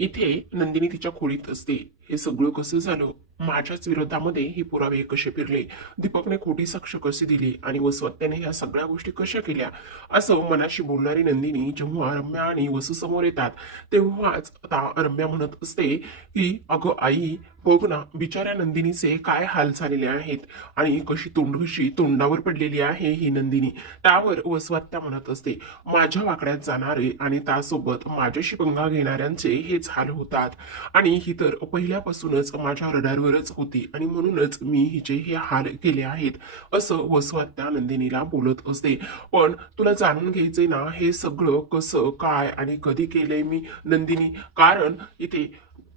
इथे नंदिनी तिच्या खोलीत असते. हे सगळं कसं झालं, माझ्याच विरोधामध्ये हे पुरावे कसे फिरले, दीपकने खोटी साक्ष कशी दिली आणि वसवत्याने ह्या सगळ्या गोष्टी कशा केल्या, असं मनाशी बोलणारी नंदिनी जेव्हा रम्या आणि वसू समोर येतात तेव्हाच आता रम्या म्हणत असते की अगं आई, बघ ना बिचाऱ्या नंदिनीचे काय हाल झालेले आहेत आणि कशी तोंडावर पडलेली आहे ही नंदिनी. त्यावर वसवात्या म्हणत असते, माझ्या वाकड्यात जाणारे आणि त्यासोबत माझ्याशी पंगा घेणाऱ्यांचे हेच हाल होतात आणि ही तर पहिल्यापासूनच माझ्या रडारवरच होती आणि म्हणूनच मी हिचे हे हाल केले आहेत, असं वसवात्या नंदिनीला बोलत असते. पण तुला जाणून घ्यायचंय ना हे सगळं कसं काय आणि कधी केलंय मी नंदिनी, कारण इथे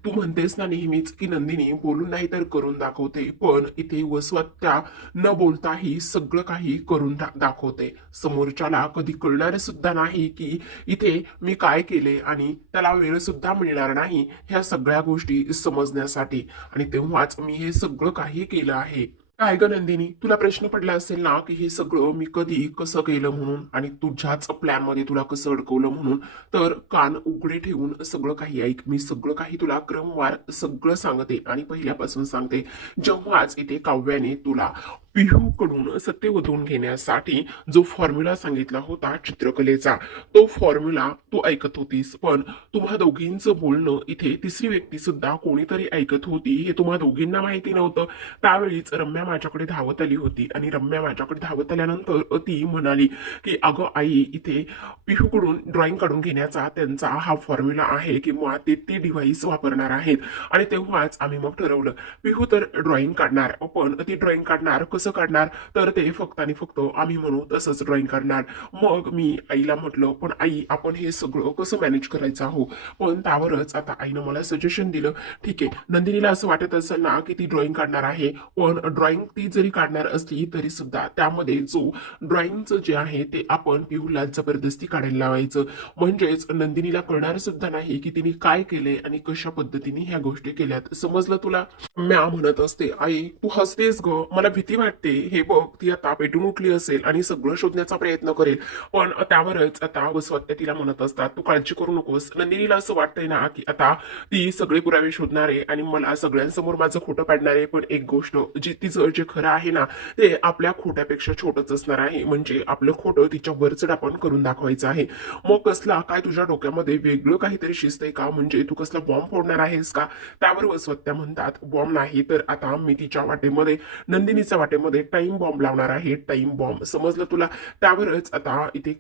तू म्हणतेस ना नेहमीच की नंदिनी बोलून नाही तर करून दाखवते, पण इथे वसवात्या न बोलताही सगळं काही करून दाखवते. समोरच्याला कधी कळणार सुद्धा नाही की इथे मी काय केले आणि त्याला वेळ सुद्धा मिळणार नाही ह्या सगळ्या गोष्टी समजण्यासाठी, आणि तेव्हाच मी हे सगळं काही केलं आहे. काय ग नंदिनी, तुला प्रश्न पडला असेल ना की हे सगळं मी कधी कसं केलं म्हणून आणि तुझ्याच प्लॅन मध्ये तुला कसं अडकवलं म्हणून. तर कान उघडे ठेवून सगळं काही ऐक, मी सगळं काही तुला क्रमवार सगळं सांगते आणि पहिल्यापासून सांगते. जेव्हाच इथे काव्याने तुला पिहूकडून सत्तेवधून घेण्यासाठी जो फॉर्म्युला सांगितला होता चित्रकलेचा, तो फॉर्म्युला तू ऐकत होतीस, पण तुम्हा दोघींचं बोलणं इथे तिसरी व्यक्ती सुद्धा कोणीतरी ऐकत होती हे तुम्हा दोघींना माहिती नव्हतं. त्यावेळीच रम्या माझ्याकडे धावत आली होती आणि रम्या माझ्याकडे धावत आल्यानंतर ती म्हणाली की अगं आई, इथे पिहूकडून ड्रॉइंग काढून घेण्याचा त्यांचा हा फॉर्म्युला आहे किंवा ते डिव्हाइस वापरणार आहेत. आणि तेव्हाच आम्ही मग ठरवलं, पिहू तर ड्रॉइंग काढणार, पण ती ड्रॉइंग काढणार कसं काढणार, तर ते फक्त आणि फक्त आम्ही म्हणू तसंच ड्रॉइंग काढणार. मग मी आईला म्हटलं, पण आई आपण हे सगळं कसं मॅनेज करायचं आहो. पण त्यावरच आता आईनं मला सजेशन दिलं, ठीक आहे नंदिनीला असं वाटत असेल ना की ती ड्रॉइंग काढणार आहे, पण ड्रॉइंग ती जरी काढणार असली तरी सुद्धा त्यामध्ये जो ड्रॉइंगचं जे आहे ते आपण पिहूला जबरदस्ती काढायला लावायचं, म्हणजेच नंदिनीला कळणार सुद्धा नाही की तिने काय केले आणि कशा पद्धतीने ह्या गोष्टी केल्यात. समजलं तुला? म्या म्हणत असते, आई तू हसतेस ग, मला भीती वाटते. हे बघ ती आता पेटून उठली असेल आणि सगळं शोधण्याचा प्रयत्न करेल. पण त्यावरच आता वसवत्या तिला म्हणत असतात, तू काळजी करू नकोस. नंदिनीला असं वाटतंय ना की आता ती सगळे पुरावे शोधणार आहे आणि मला सगळ्यांसमोर माझं खोटं पाडणार आहे, पण एक गोष्ट जी तिचं जे खरं आहे ना ते आपल्या खोट्यापेक्षा छोटंच असणार आहे, म्हणजे आपलं खोटं तिच्या वरचढ आपण करून दाखवायचं आहे. मग कसला काय तुझ्या डोक्यामध्ये वेगळं काहीतरी शिजतंय का, म्हणजे तू कसला बॉम्ब फोडणार आहेस का? त्यावर वसवत्या म्हणतात, बॉम्ब नाही तर आता मी तिच्या वाटेमध्ये नंदिनीच्या वाटेमध्ये टाइम बॉम्ब लावणार आहे, टाइम बॉम्ब. समजलं तुला? त्यावरच आता इथे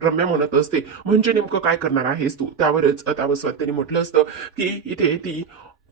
रम्या म्हणत असते, म्हणजे नेमकं काय करणार आहेस तू? त्यावरच आता वसवत्याने म्हटलं असतं की इथे ती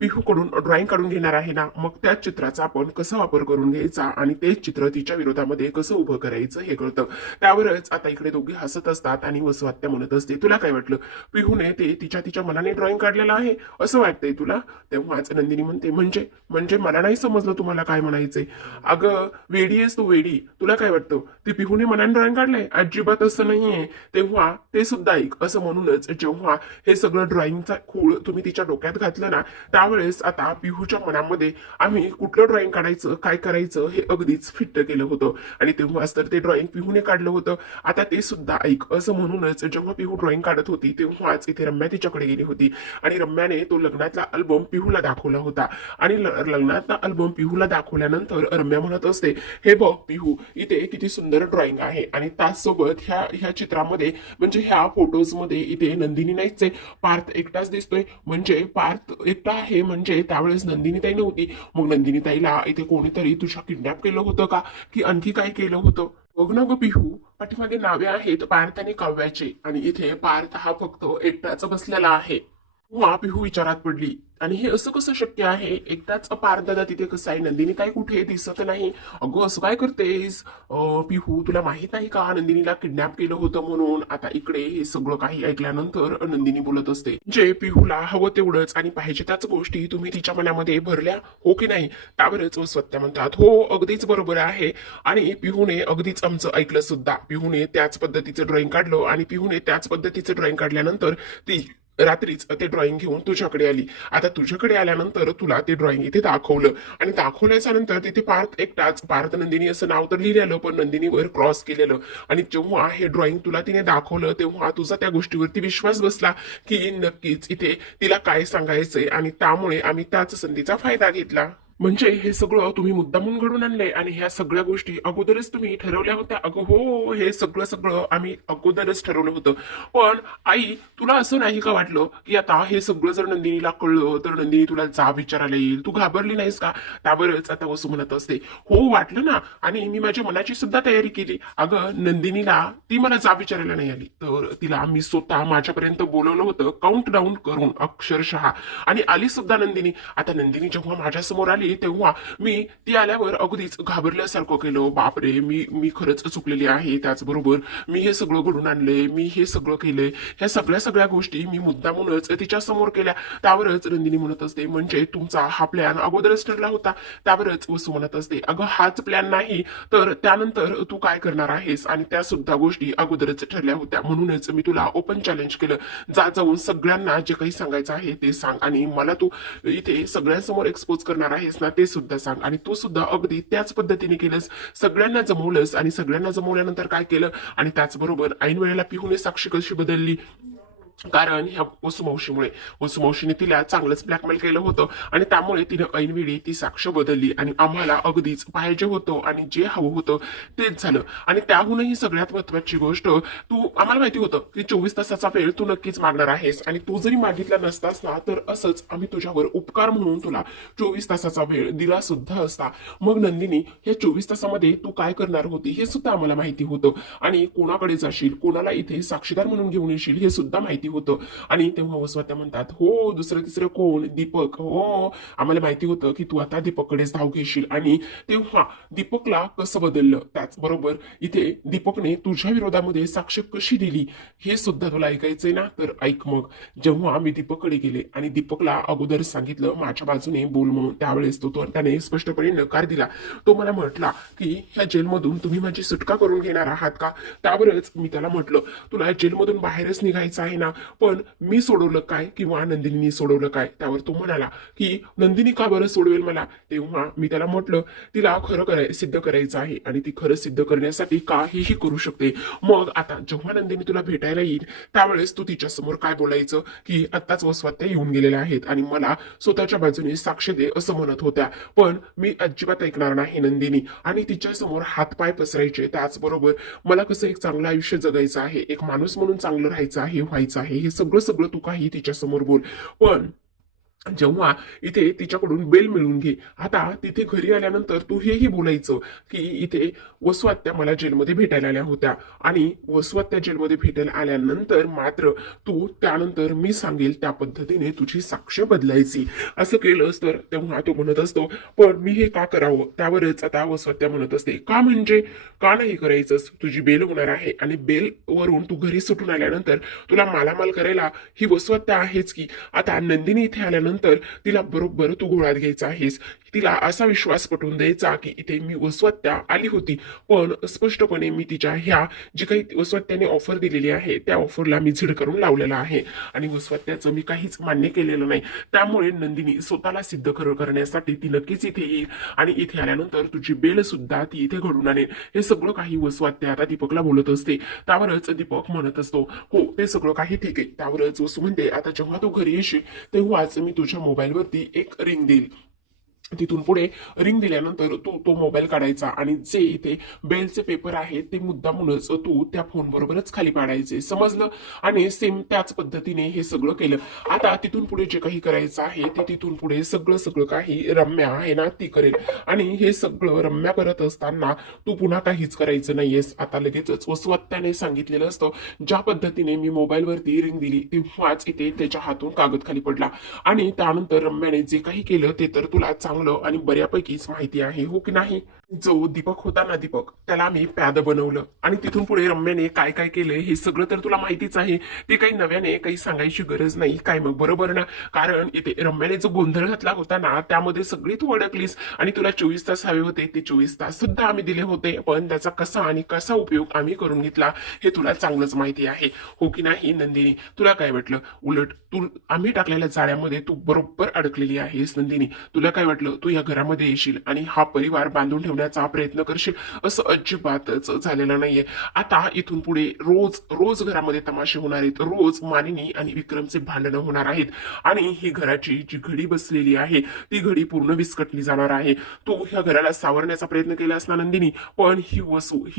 पिहूकडून ड्रॉइंग काढून घेणार आहे ना, मग त्याच चित्राचा आपण कसा वापर करून घ्यायचा आणि तेच चित्र तिच्या विरोधामध्ये कसं उभं करायचं हे कळतं. त्यावरच आता इकडे दोघी हसत असतात आणि वसवात्या म्हणत असते, तुला काय वाटलं, पिहूने ते तिच्या तिच्या मनाने ड्रॉइंग काढलेलं आहे असं वाटतंय तुला? तेव्हाच नंदिनी म्हणते, म्हणजे म्हणजे मला नाही समजलं तुम्हाला काय म्हणायचंय. अगं वेडी आहेस तू, वेडी. तुला काय वाटतं ती पिहूने मनाने ड्रॉइंग काढलंय? अजिबात असं नाहीये. तेव्हा ते सुद्धा ऐक. असं म्हणूनच जेव्हा हे सगळं ड्रॉइंगचा खूळ तुम्ही तिच्या डोक्यात घातलं ना, त्यावेळेस आता पिहूच्या मनामध्ये आम्ही कुठलं ड्रॉइंग काढायचं काय करायचं हे अगदीच फिट्ट केलं होतं आणि तेव्हाच तर ते ड्रॉइंग पिहूने काढलं होतं. आता ते सुद्धा ऐक. असं म्हणूनच जेव्हा पिहू ड्रॉइंग काढत होती तेव्हाच इथे रम्या तिच्याकडे गेली होती आणि रम्याने तो लग्नातला अल्बम पिहूला दाखवला होता आणि लग्नातला अल्बम पिहूला दाखवल्यानंतर रम्या म्हणत असते, हे बघ पिहू, इथे किती सुंदर ड्रॉइंग आहे आणि त्याचसोबत ह्या ह्या चित्रामध्ये म्हणजे ह्या फोटोज मध्ये इथे नंदिनी नाहीच आहे, पार्थ एकटाच दिसतोय, म्हणजे पार्थ एकटा आहे, म्हणजे त्यावेळेस नंदिनीताई नव्हती. मग नंदिनीताईला इथे कोणीतरी तुझ्या किडनॅप केलं होतं का, की आणखी काय केलं होतं? बघ ना ग पिहू, पाठीमागे नावे आहेत पार्थ आणि काव्याचे आणि इथे पार्थ हा फक्त एकटाच बसलेला आहे. वा, पिहू विचारात पडली, आणि हे असं कसं शक्य आहे, एकटाच पार्थ दादा तिथे कसं आहे, नंदिनी काय कुठे दिसत नाही? अगं असं काय करतेस पिहू, तुला माहित नाही का नंदिनीला किडनॅप केलं होतं म्हणून? आता इकडे हे सगळं काही ऐकल्यानंतर नंदिनी बोलत असते, जे पिहूला हवं तेवढंच आणि पाहिजे त्याच गोष्टी तुम्ही तिच्या मनामध्ये भरल्या हो की नाही? त्यावरच वसवत्या म्हणतात, हो अगदीच बरोबर आहे आणि पिहूने अगदीच आमचं ऐकलं सुद्धा. पिहूने त्याच पद्धतीचं ड्रॉइंग काढलं आणि पिहूने त्याच पद्धतीचं ड्रॉइंग काढल्यानंतर ती रात्रीच ते ड्रॉइंग घेऊन तुझ्याकडे आली. आता तुझ्याकडे आल्यानंतर तुला ते ड्रॉइंग इथे दाखवलं आणि दाखवल्याच्या नंतर तिथे पार्थ एकटाच, पार्थ नंदिनी असं नाव तर लिहिलेलं पण नंदिनीवर क्रॉस केलेलं. आणि जेव्हा हे ड्रॉइंग तुला तिने दाखवलं तेव्हा तुझा त्या गोष्टीवरती विश्वास बसला की नक्कीच इथे तिला काय सांगायचंय आणि त्यामुळे आम्ही त्याच संधीचा फायदा घेतला. म्हणजे हे सगळं तुम्ही मुद्दामून घडून आणलंय आणि ह्या सगळ्या गोष्टी अगोदरच तुम्ही ठरवल्या होत्या? अगं हो, हे सगळं सगळं आम्ही अगोदरच ठरवलं होतं. पण आई, तुला असं नाही का वाटलं की आता हे सगळं जर नंदिनीला कळलं तर नंदिनी तुला जाब विचारायला येईल? तू घाबरली नाहीस का? त्यावरच आता वसू म्हणत असते, हो वाटलं ना, आणि मी माझ्या मनाची सुद्धा तयारी केली. अगं नंदिनीला ती मला जाब विचारायला नाही आली, तर तिला मी स्वतः माझ्यापर्यंत बोलवलं होतं काउंट डाऊन करून अक्षरशः, आणि आली सुद्धा नंदिनी. आता नंदिनी जेव्हा माझ्यासमोर आली तेव्हा मी ती आल्यावर अगदीच घाबरल्यासारखं केलं. बापरे, मी मी खरंच चुकलेली आहे. त्याचबरोबर मी हे सगळं घडून आणले, मी हे सगळं केलंय, ह्या सगळ्या सगळ्या गोष्टी मी मुद्दामूनच तिच्या समोर केल्या. त्यावरच नंदिनी म्हणत असते, म्हणजे तुमचा हा प्लॅन अगोदरच ठरला होता? त्यावरच वसू म्हणत असते, अगं हाच प्लॅन नाही तर त्यानंतर तू काय करणार आहेस, आणि त्या सुद्धा गोष्टी अगोदरच ठरल्या होत्या. म्हणूनच मी तुला ओपन चॅलेंज केलं, जा जाऊन सगळ्यांना जे काही सांगायचं आहे ते सांग, आणि मला तू इथे सगळ्यांसमोर एक्सपोज करणार आहेस ना ते सुद्धा सांग. आणि तू सुद्धा अगदी त्याच पद्धतीने केलंस, सगळ्यांना जमवलंस. आणि सगळ्यांना जमवल्यानंतर काय केलं, आणि त्याचबरोबर ऐन वेळेला पिहूने साक्षी कशी बदलली, कारण ह्या वसुमावशीने तिला चांगलंच ब्लॅकमेल केलं होतं आणि त्यामुळे तिने ऐनवेळी ती साक्ष बदलली आणि आम्हाला अगदीच पाहिजे होतं आणि जे हवं होतं तेच झालं. आणि त्याहूनही सगळ्यात महत्वाची गोष्ट, तू आम्हाला माहिती होतं की 24 तासाचा वेळ तू नक्कीच मागणार आहेस, आणि तू जरी मागितला नसतास ना तर असंच आम्ही तुझ्यावर उपकार म्हणून तुला 24 तासाचा वेळ दिला सुद्धा असता. मग नंदिनी, ह्या 24 तासामध्ये तू काय करणार होती हे सुद्धा आम्हाला माहिती होतं, आणि कोणाकडे जाशील, कोणाला इथे साक्षीदार म्हणून घेऊन येशील हे सुद्धा माहिती होतं. आणि तेव्हा वसवत्या म्हणतात, हो दुसरं तिसरं कोण, दीपक. हो, आम्हाला माहिती होतं की तू आता दीपककडेच धाव घेशील. आणि तेव्हा दीपकला कसं बदललं, त्याचबरोबर इथे दीपकने तुझ्या विरोधामध्ये साक्ष कशी दिली हे सुद्धा तुला ऐकायचंय ना, तर ऐक मग. जेव्हा मी दीपककडे गेले आणि दीपकला अगोदर सांगितलं माझ्या बाजूने बोल म्हणून, त्यावेळेस त्याने स्पष्टपणे नकार दिला. तो मला म्हटला की ह्या जेलमधून तुम्ही माझी सुटका करून घेणार आहात का? त्यावरच मी त्याला म्हटलं, तुला जेलमधून बाहेरच निघायचं आहे ना, पण मी सोडवलं काय किंवा नंदिनीने सोडवलं काय? त्यावर तो म्हणाला की नंदिनी का बरं सोडवेल मला? तेव्हा मी त्याला म्हटलं, तिला खरं सिद्ध करायचं आहे आणि ती खरं सिद्ध करण्यासाठी काहीही करू शकते. मग आता जेव्हा नंदिनी तुला भेटायला येईल त्यावेळेस तू तिच्या समोर काय बोलायचं की आत्ताच वसवात्या येऊन गेलेल्या आहेत आणि मला स्वतःच्या बाजूने साक्ष दे असं म्हणत होत्या, पण मी अजिबात ऐकणार नाही नंदिनी, आणि तिच्या समोर हातपाय पसरायचे. त्याचबरोबर मला कसं एक चांगलं आयुष्य जगायचं आहे, एक माणूस म्हणून चांगलं राहायचं आहे, व्हायचं आहे, हे सगळं सगळं तू काही तिच्या समोर बोल. पण जेव्हा इथे तिच्याकडून बेल मिळून घे. आता तिथे घरी आल्यानंतर तू हेही बोलायचं की इथे वसुआत्या मला जेलमध्ये भेटायला आल्या होत्या, आणि वसुआत्या जेलमध्ये भेटायला आल्यानंतर मात्र तू त्यानंतर मी सांगेल त्या पद्धतीने तुझी साक्ष बदलायची. असं केलंस तर तेव्हा तो म्हणत असतो, पण मी हे का करावं? त्यावरच आता वसुआत्या म्हणत असते, का म्हणजे का नाही करायचंस? तुझी बेल होणार आहे आणि बेल वरून तू घरी सुटून आल्यानंतर तुला मालामाल करायला ही वसुआत्या आहेच की. आता नंदिनी इथे आल्यानंतर तिला बरोबर तू घोळात घ्यायचा आहेस, तिला असा विश्वास पटवून द्यायचा की इथे मी वसुआत्या आली होती, पण स्पष्टपणे मी तिच्या ह्या जी काही वसुआत्याने ऑफर दिलेली आहे त्या ऑफरला मी झिड करून लावलेला आहे आणि वसुआत्याचं मी काहीच मान्य केलेलं नाही. त्यामुळे नंदिनी स्वतःला सिद्ध करण्यासाठी ती नक्कीच इथे येईल, आणि इथे आल्यानंतर तुझी बेल सुद्धा ती इथे घडून आणेल. हे सगळं काही वसुआत्या आता दीपकला बोलत असते. त्यावरच दीपक म्हणत असतो, हो ते सगळं काही ठीक आहे. त्यावरच वसू म्हणते, आता जेव्हा तू घरी येशील तेव्हाच मी तुझ्या मोबाईलवरती एक रिंग देईल. तिथून पुढे रिंग दिल्यानंतर तू तो मोबाईल काढायचा आणि जे इथे बेलचे पेपर आहेत ते मुद्दामूनच तू त्या फोन बरोबरच खाली पाडायचे, समजलं? आणि सेम त्याच पद्धतीने हे सगळं केलं. आता तिथून पुढे जे काही करायचं आहे ते तिथून पुढे सगळं सगळं काही रम्या आहे ना ती करेल, आणि हे सगळं रम्या करत असताना तू पुन्हा काहीच करायचं नाहीयेस. आता लगेचच वसुआत्याने सांगितलेलं असतं, ज्या पद्धतीने मी मोबाईलवरती रिंग दिली तेव्हाच इथे त्याच्या हातून कागद खाली पडला, आणि त्यानंतर रम्याने जे काही केलं ते तर तुला चांगलं आणि बऱ्यापैकीच माहिती आहे, हो की नाही? जो दीपक होता ना, दीपक त्याला मी प्याद बनवलं आणि तिथून पुढे रम्याने काय काय केलंय हे सगळं तर तुला माहितीच आहे. ते काही नव्याने काही सांगायची गरज नाही काय मग, बरोबर ना? कारण इथे रम्याने जो गोंधळ घातला होता ना, त्यामध्ये सगळी तू अडकलीस आणि तुला 24 तास हवे होते. ते 24 तास सुद्धा आम्ही दिले होते, पण त्याचा कसा आणि कसा उपयोग आम्ही करून घेतला हे तुला चांगलंच माहिती आहे, हो की नाही नंदिनी? तुला काय वाटलं? उलट तू आम्ही टाकलेल्या जाळ्यामध्ये तू बरोबर अडकलेली आहेस नंदिनी. तुला काय वाटलं तू या घरामध्ये येशील आणि हा परिवार बांधून ठेवण्याचा प्रयत्न करशील? असं अजिबातच झालेलं नाहीये. आता इथून पुढे रोज रोज घरामध्ये तमाशे होणार आहेत, रोज मानिनी आणि विक्रमचे भांडणं होणार आहेत आणि ही घराची जी घडी बसलेली आहे ती घडी पूर्ण विस्कटली जाणार आहे. तू ह्या घराला सावरण्याचा प्रयत्न केलास ना नंदिनी, पण ही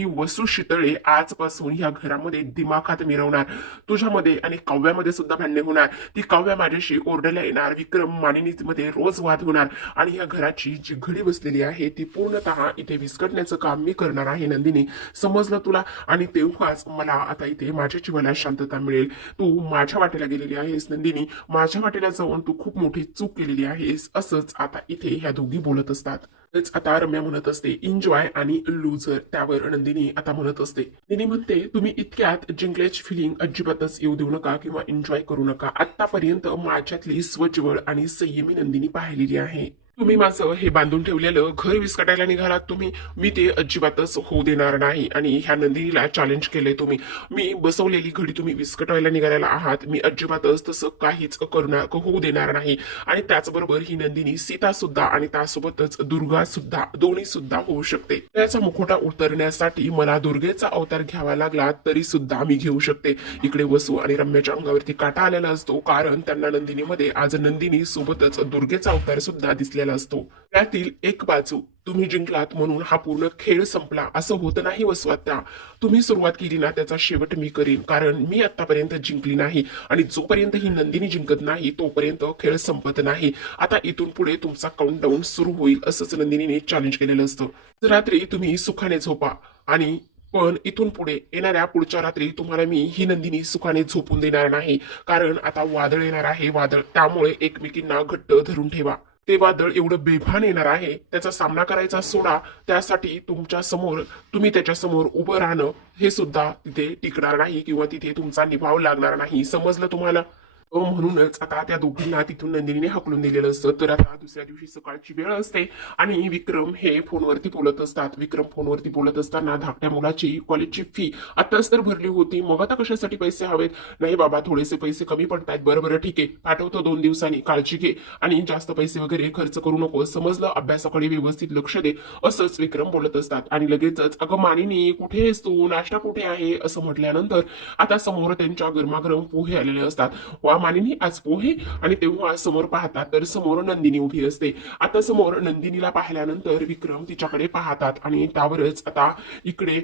वसू शितळे आजपासून ह्या घरामध्ये दिमाखात मिरवणार. तुझ्यामध्ये आणि काव्यामध्ये सुद्धा भांडणे होणार. ती काव्या माझ्याशी ओरडायला येणार, विक्रम मानिनीमध्ये रोज वाद होणार आणि ह्या घराची जी घडी बसलेली आहे ती पूर्णतः इथे विस्कटण्याचं काम मी करणार आहे नंदिनी. समजलं तुला? आणि तेव्हाच मला आता इथे माझ्या जीवाला शांतता मिळेल. तू माझ्या वाटेला गेलेली आहेस नंदिनी, माझ्या वाटेला जाऊन तू खूप मोठी चूक केलेली आहेस. असंच आता इथे ह्या दोघी बोलत असतात. आता रम्या म्हणत असते एन्जॉय आणि लुझर, त्यावर नंदिनी आता म्हणत असते, नंदिनी म्हणते तुम्ही इतक्यात जिंकल्याची फिलिंग अजिबातच येऊ देऊ नका किंवा एन्जॉय करू नका. आतापर्यंत माझ्यातली स्वज्वळ आणि संयमी नंदिनी पाहिलेली आहे. तुम्ही माझं हे बांधून ठेवलेलं घर विस्कटायला निघालात तुम्ही, मी ते अजिबातच होऊ देणार नाही. आणि ह्या नंदिनीला चॅलेंज केलंय तुम्ही, मी बसवलेली घडी तुम्ही विस्कटायला निघालेला आहात. मी अजिबातच तसं काहीच होऊ देणार नाही. आणि त्याचबरोबर ही नंदिनी सीता सुद्धा आणि त्यासोबतच दुर्गा सुद्धा, दोन्ही सुद्धा होऊ शकते. त्याचा मुखोटा उतरण्यासाठी मला दुर्गेचा अवतार घ्यावा लागला तरी सुद्धा मी घेऊ शकते. इकडे वसू आणि रम्याच्या अंगावरती काटा आलेला असतो, कारण त्यांना नंदिनीमध्ये आज नंदिनी सोबतच दुर्गेचा अवतार सुद्धा दिसलेला असतो. त्यातील एक बाजू तुम्ही जिंकलात म्हणून हा पूर्ण खेळ संपला असं होत नाही वसवात्या. तुम्ही सुरुवात केली ना त्याचा शेवट मी करीन, कारण मी आतापर्यंत जिंकली नाही आणि जोपर्यंत ही नंदिनी जिंकत नाही तोपर्यंत खेळ संपत नाही. आता इथून पुढे तुमचा काउंटडाऊन सुरू होईल असंच नंदिनीने चॅलेंज केलेलं असतं. रात्री तुम्ही सुखाने झोपा आणि पण इथून पुढे येणाऱ्या पुढच्या रात्री तुम्हाला मी ही नंदिनी सुखाने झोपून देणार नाही, कारण आता वादळ येणार आहे, वादळ. त्यामुळे एकमेकींना घट्ट धरून ठेवा. ते वादळ एवढं बेभान येणार आहे, त्याचा सामना करायचा सोडा, त्यासाठी तुमच्या समोर तुम्ही त्याच्या समोर उभं राहणं हे सुद्धा तिथे टिकणार नाही किंवा तिथे तुमचा निभाव लागणार नाही. समजलं तुम्हाला? म्हणूनच आता त्या दोघींना तिथून नंदिनीने हाकलून दिलेलं असतं. तर आता दुसऱ्या दिवशी सकाळची वेळ असते आणि विक्रम हे फोनवरती बोलत असतात. विक्रम फोनवरती बोलत असताना धाकट्या मुलाची कॉलेजची फी आताच तर भरली होती, मग आता कशासाठी पैसे हवेत? नाही बाबा, थोडेसे पैसे कमी पडतायत. बरं ठीक आहे, पाठवतो 2 दिवसांनी, काळजी घे आणि जास्त पैसे वगैरे खर्च करू नको, समजलं? अभ्यासाकडे व्यवस्थित लक्ष दे. असंच विक्रम बोलत असतात आणि लगेचच अगं मानिनी कुठे आहेस तू, नाश्ता कुठे आहे असं म्हटल्यानंतर आता समोर त्यांच्या गरमागरम पोहे आलेले असतात. वा मानिनी आज पोहे? आणि तेव्हा समोर पाहतात तर समोर नंदिनी उभी असते. आता समोर नंदिनीला पाहिल्यानंतर विक्रम तिच्याकडे पाहतात आणि त्यावरच आता इकडे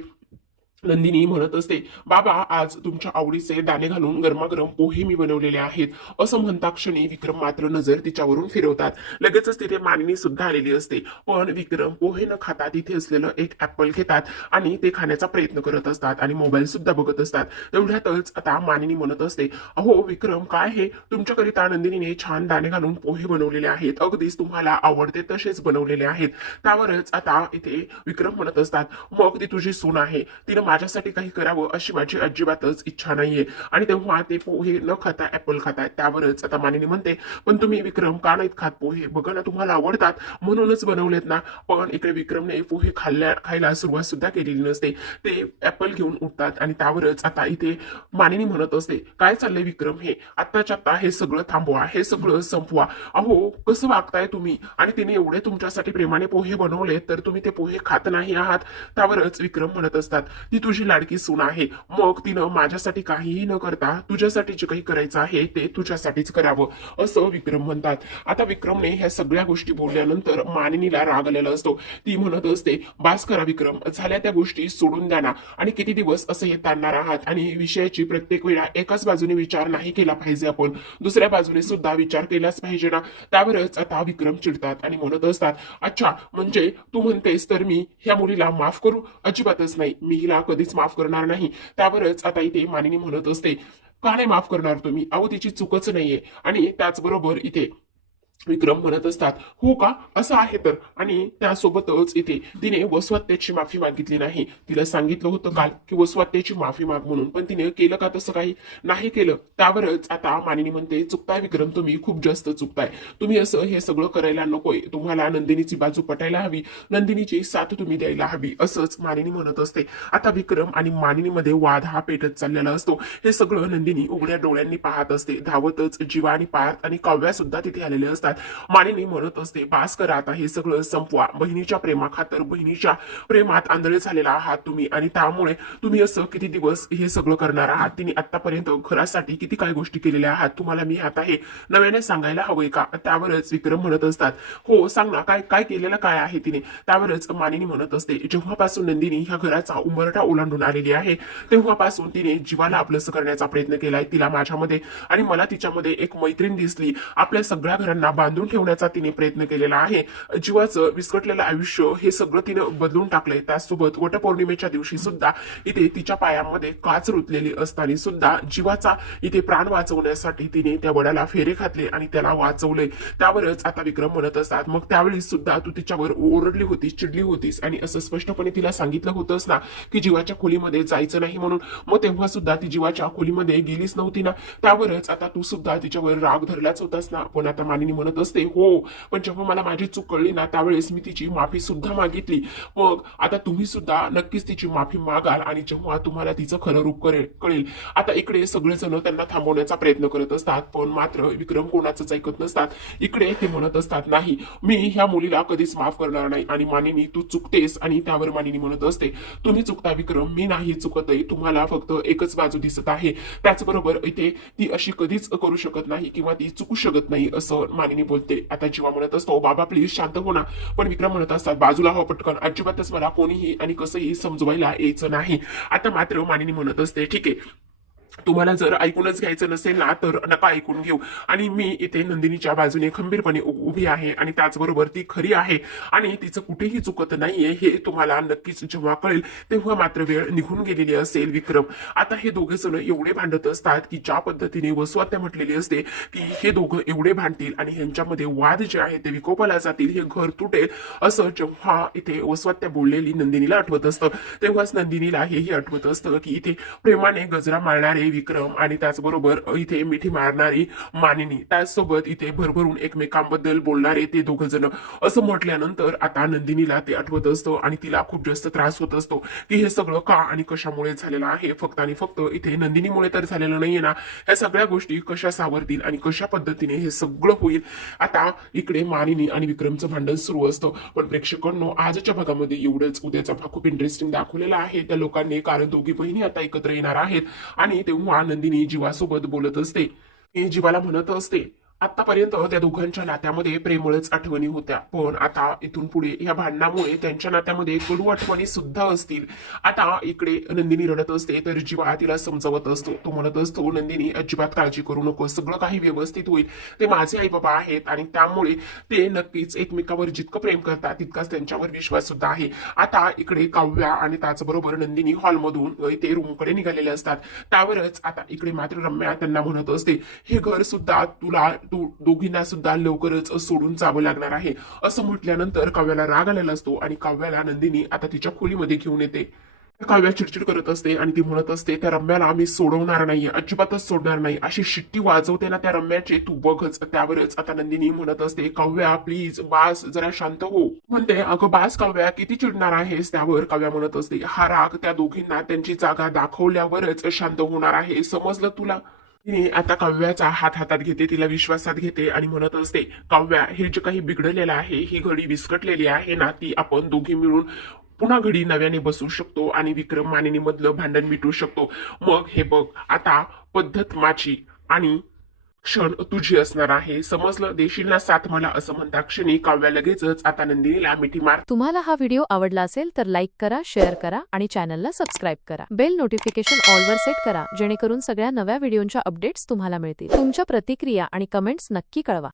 नंदिनी म्हणत असते, बाबा आज तुमच्या आवडीचे दाणे घालून गरमागरम पोहे मी बनवलेले आहेत. असं म्हणता क्षणी विक्रम मात्र नजर तिच्यावरून फिरवतात. लगेचच तिथे मानिनी सुद्धा आलेली असते, पण विक्रम पोहे न खाता तिथे असलेलं एक ऍपल घेतात आणि ते खाण्याचा प्रयत्न करत असतात आणि मोबाईल सुद्धा बघत असतात. तेवढ्यातच आता मानिनी म्हणत असते, अहो विक्रम काय हे, तुमच्याकरिता नंदिनीने छान दाणे घालून पोहे बनवलेले आहेत, अगदीच तुम्हाला आवडते तसेच बनवलेले आहेत. त्यावरच आता इथे विक्रम म्हणत असतात, मग ती तुझी सून आहे, तिनं माझ्यासाठी काही करावं अशी माझी अजिबातच इच्छा नाहीये. आणि तेव्हा ते पोहे न खाता ऍपल खातायत. त्यावरच आता मानिनी म्हणते, पण तुम्ही विक्रम का नाहीत खात पोहे? बघा ना, तुम्हाला आवडतात म्हणूनच बनवलेत ना. पण इकडे विक्रमने पोहे खायला सुरुवात सुद्धा केलेली नसते. ते ऍपल घेऊन उठतात आणि त्यावरच आता इथे मानिनी म्हणत असते, काय चाललंय विक्रम, हे आत्ताच्या आत्ता हे सगळं थांबवा, हे सगळं संपवा. अहो कसं वागताय तुम्ही? आणि तिने एवढे तुमच्यासाठी प्रेमाने पोहे बनवले तर तुम्ही ते पोहे खात नाही आहात. त्यावरच विक्रम म्हणत असतात, ती तुझी लाडकी सून आहे, मग तिनं माझ्यासाठी काहीही न करता तुझ्यासाठी जे काही करायचं आहे ते तुझ्यासाठीच करावं असं विक्रम म्हणतात. आता विक्रमने ह्या सगळ्या गोष्टी बोलल्यानंतर मानिनीला राग आलेला असतो. ती म्हणत असते, बास करा विक्रम, झाल्या त्या गोष्टी सोडून द्या ना. आणि किती दिवस असं हे ताणणार आहात? आणि विषयाची प्रत्येक वेळा एकाच बाजूने विचार नाही केला पाहिजे, आपण दुसऱ्या बाजूने सुद्धा विचार केलाच पाहिजे ना. त्यावरच आता विक्रम चिडतात आणि म्हणत असतात, अच्छा म्हणजे तू म्हणतेस तर मी ह्या मुलीला माफ करू? अजिबातच नाही, मी हिला कधीच माफ करणार नाही. त्यावरच आता इथे मानिनी म्हणत असते, का नाही माफ करणार तुम्ही? अहो तिची चूकच नाहीये. आणि त्याचबरोबर इथे विक्रम म्हणत असतात, हो का, असं आहे तर. आणि त्यासोबतच इथे तिने वसुहत्याची माफी मागितली नाही. तिला सांगितलं होतं काल की वसुहत्याची माफी माग म्हणून, पण तिने केलं का तसं काही नाही केलं. त्यावरच आता मानिनी म्हणते, चुकताय विक्रम, तुम्ही खूप जास्त चुकताय. तुम्ही असं हे सगळं करायला नकोय. तुम्हाला नंदिनीची बाजू पटायला हवी, नंदिनीची साथ तुम्ही द्यायला हवी, असंच मानिनी म्हणत असते. आता विक्रम आणि मानिनीमध्ये वाद हा पेटत चाललेला असतो. हे सगळं नंदिनी उघड्या डोळ्यांनी पाहत असते. धावतच जीवा आणि पार्थ आणि काव्या सुद्धा तिथे आलेले असतात. मानिनी म्हणत असते, बास करा आता, हे सगळं संपवा. बहिणीच्या प्रेमाखातर बहिणीच्या प्रेमात आंधळे झालेला आहात तुम्ही, आणि त्यामुळे तुम्ही असं किती दिवस हे सगळं करणार आहात. तिने आतापर्यंत घरासाठी किती काय गोष्टी केलेल्या आहात, तुम्हाला मी आता हे नव्याने सांगायला हवंय का. त्यावरच विक्रम म्हणत असतात, हो सांग ना, काय काय केलेलं काय आहे तिने. त्यावरच मानिनी म्हणत असते, जेव्हापासून नंदिनी ह्या घराचा उंबरठा ओलांडून आलेली आहे तेव्हापासून तिने जीवाला आपलंसं करण्याचा प्रयत्न केलाय. तिला माझ्यामध्ये आणि मला तिच्यामध्ये एक मैत्रीण दिसली. आपल्या सगळ्या घरांना बांधून ठेवण्याचा तिने प्रयत्न केलेला आहे. जीवाचं विस्कटलेलं आयुष्य हे सगळं तिनं बदलून टाकलंय. त्यासोबत वटपौर्णिमेच्या दिवशी सुद्धा इथे तिच्या पायामध्ये काच रुतलेली असताना सुद्धा जीवाचा इथे प्राण वाचवण्यासाठी तिने त्या वडाला फेरे घातले आणि त्याला वाचवलंय. त्यावरच आता विक्रम म्हणत असतात, मग त्यावेळी सुद्धा तू तिच्यावर ओरडली होतीस, चिडली होतीस आणि असं स्पष्टपणे तिला सांगितलं होतंस ना की जीवाच्या खोलीमध्ये जायचं नाही म्हणून. मग तेव्हा सुद्धा ती जीवाच्या खोलीमध्ये गेलीच नव्हती ना. त्यावरच आता तू सुद्धा तिच्यावर राग धरलाच होतास ना. पण आता मानिनी म्हणत असते, हो, पण जेव्हा मला माझी चूक कळली ना त्यावेळेस मी तिची माफी सुद्धा मागितली. मग आता तुम्ही सुद्धा नक्कीच तिची माफी मागाल आणि जेव्हा तुम्हाला तिचं खरं रूप कळेल. आता इकडे सगळेजण त्यांना थांबवण्याचा प्रयत्न करत असतात, पण मात्र विक्रम कोणाचंच ऐकत नसतात. इकडे ते म्हणत असतात, नाही, मी ह्या मुलीला कधीच माफ करणार नाही. आणि मानिनी तू चुकतेस. आणि त्यावर मानिनी म्हणत असते, तुम्ही चुकता विक्रम, मी नाही चुकतही. तुम्हाला फक्त एकच बाजू दिसत आहे. त्याचबरोबर इथे ती अशी कधीच करू शकत नाही किंवा ती चुकू शकत नाही, असं मानिनी बोलते. आता जीवा म्हणत असतो, बाबा प्लीज शांत हो ना. पण विक्रम म्हणत असतात, बाजूला हो पटकन, अजिबातच मला कोणीही आणि कसंही समजवायला यायचं नाही. आता मात्र मानिनी म्हणत असते, ठीक आहे, तुम्हाला जर ऐकूनच घ्यायचं नसेल ना तर नका ऐकून घेऊ. आणि मी इथे नंदिनीच्या बाजूने खंबीरपणे उभी आहे आणि त्याचबरोबर ती खरी आहे आणि तिचं कुठेही चुकत नाहीये हे तुम्हाला नक्कीच जेव्हा कळेल तेव्हा मात्र वेळ निघून गेलेली असेल. विक्रम, आता हे दोघे जण एवढे भांडत असतात की ज्या पद्धतीने वसुहत्या म्हटलेली असते की हे दोघं एवढे भांडतील आणि ह्यांच्यामध्ये वाद जे आहे ते विकोपाला जातील, हे घर तुटेल, असं जेव्हा इथे वसुहत्या बोललेली नंदिनीला आठवत असतं तेव्हाच नंदिनीला हेही आठवत असतं की इथे प्रेमाने गजरा मारणारे विक्रम आणि त्याचबरोबर इथे मिठी मारणारी मानिनी, त्याचसोबत इथे भरभरून एकमेकांबद्दल बोलणारे ते दोघ जण, असं म्हटल्यानंतर आता नंदिनीला ते आठवत असतं आणि तिला खूप जास्त त्रास होत असतो की हे सगळं का आणि कशामुळे झालेलं आहे. फक्त आणि फक्त इथे नंदिनीमुळे तर झालेलं नाहीये ना. ह्या सगळ्या गोष्टी कशा सावरतील आणि कशा पद्धतीने हे सगळं होईल. आता इकडे मानिनी आणि विक्रमचं भांडण सुरू असतं. पण प्रेक्षकांनो, आजच्या भागामध्ये एवढंच. उद्याचा भाग खूप इंटरेस्टिंग दाखवलेला आहे त्या लोकांनी, कारण दोघी बहिणी आता एकत्र येणार आहेत. आणि तेव्हा नंदिनी जीवासोबत बोलत असते. जीवाला म्हणत असते, आतापर्यंत त्या दोघांच्या नात्यामध्ये प्रेमळच आठवणी होत्या, पण आता इथून पुढे या भांडणामुळे त्यांच्या नात्यामध्ये कडू आठवणी सुद्धा असतील. आता इकडे नंदिनी रडत असते तर जीवा तिला समजावत असतो. तो म्हणत असतो, नंदिनी अजिबात काळजी करू नको, सगळं काही व्यवस्थित होईल. ते माझे आई बाबा आहेत आणि त्यामुळे ते नक्कीच एकमेकावर जितकं प्रेम करतात तितकाच त्यांच्यावर विश्वास सुद्धा आहे. आता इकडे काव्या आणि त्याचबरोबर नंदिनी हॉलमधून ते रूमकडे निघालेले असतात. त्यावरच आता इकडे मात्र रम्या त्यांना म्हणत असते, हे घर सुद्धा तू दोघींना सुद्धा लवकरच सोडून जावं लागणार आहे, असं म्हटल्यानंतर काव्याला राग आलेला असतो आणि काव्याला नंदिनी आता तिच्या खोलीमध्ये घेऊन येते. काव्या चिडचिड करत असते आणि ती म्हणत असते, त्या रम्याला आम्ही सोडवणार नाहीये, अजिबातच सोडणार नाही, अशी शिट्टी वाजवते ना त्या रम्याचे, तू बघच. त्यावरच आता नंदिनी म्हणत असते, काव्या प्लीज बास, जरा शांत हो. म्हणते, अगं बास काव्या, किती चिडणार आहेस. त्यावर काव्या म्हणत असते, हा राग त्या दोघींना त्यांची जागा दाखवल्यावरच शांत होणार आहे, समजलं तुला. तिने आता काव्याचा हात हातात घेते, तिला विश्वासात घेते आणि म्हणत असते, काव्या, हे जे काही बिघडलेलं आहे, ही घडी विस्कटलेली आहे ना, ती आपण दोघी मिळून पुन्हा घडी नव्याने बसू शकतो आणि विक्रम मानिनी मधलं भांडण मिटवू शकतो. मग हे बघ, आता पद्धत माझी आणि क्षण तुझी असणार आहे, समजलं. देशील ना साथ मला, असं म्हणता क्षणी काव्या लगेचच आता नंदिनीला मिठी मार. तुम्हाला हा व्हिडिओ आवडला असेल तर लाईक करा, शेअर करा आणि चॅनलला सबस्क्राईब करा. बेल नोटिफिकेशन ऑलवर सेट करा, जेणेकरून सगळ्या नव्या व्हिडिओच्या अपडेट्स तुम्हाला मिळतील. तुमच्या प्रतिक्रिया आणि कमेंट्स नक्की कळवा.